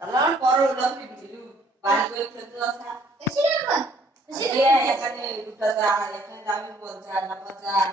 चला पोरं लपली बिचली बारीक वेळ खेळतो असा कशी रे पण कशी ये एकाने कुठचा एकाने जावी बोलचा लपाचा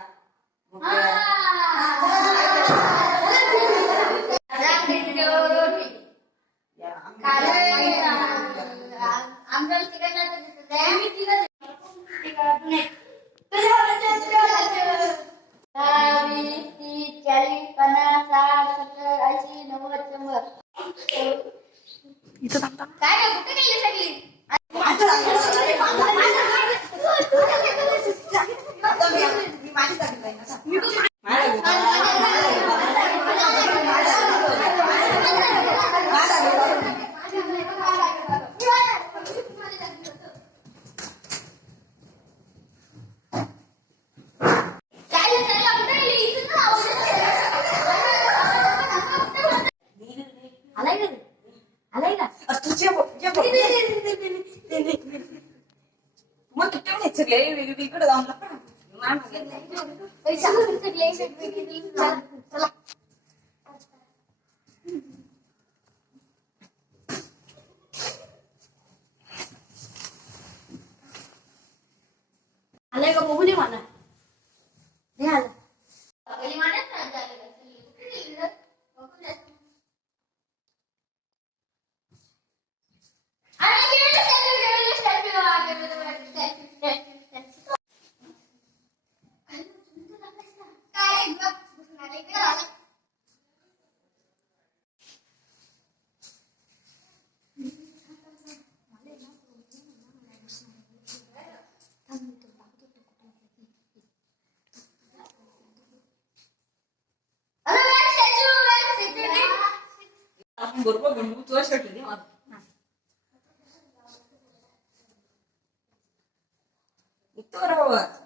इकडे जाऊन आलाय का बघू दे मला नाही आलं बरोबर गंडू तुझा शर्ट दे मला बरोबर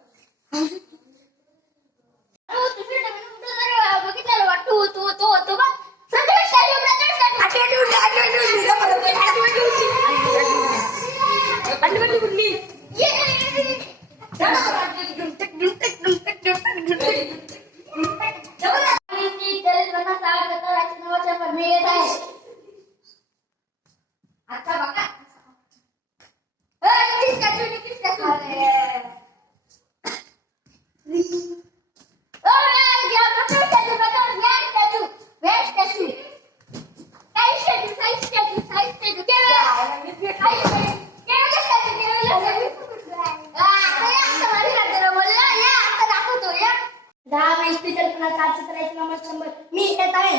मी येत आहे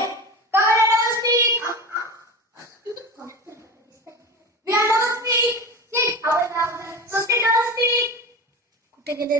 कुठे गेले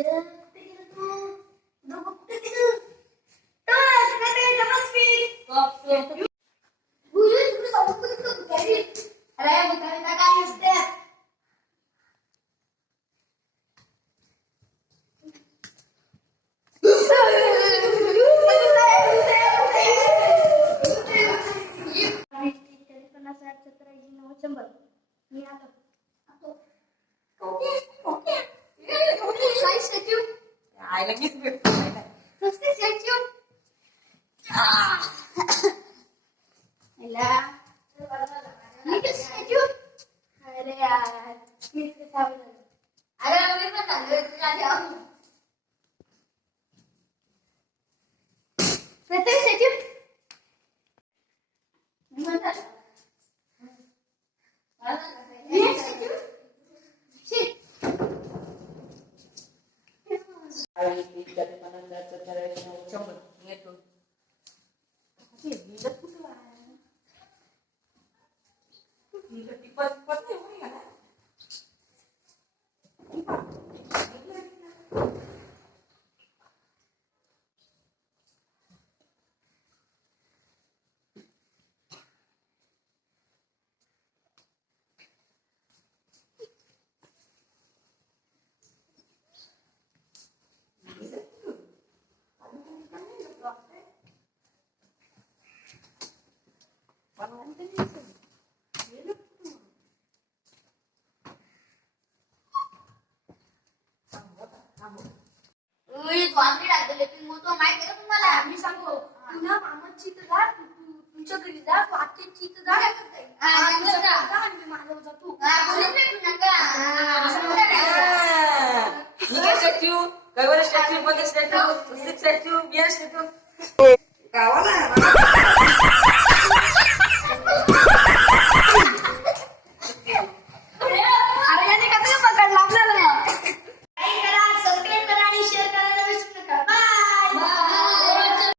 मी सांगतो तुला मामाची तर जा तुमच्या घरी जा आत्याची तर जा स्टॅच्यू काय स्टॅच्यू बघ स्टॅच्यू स्टॅच्यू बिअर स्टॅच्यू गावाला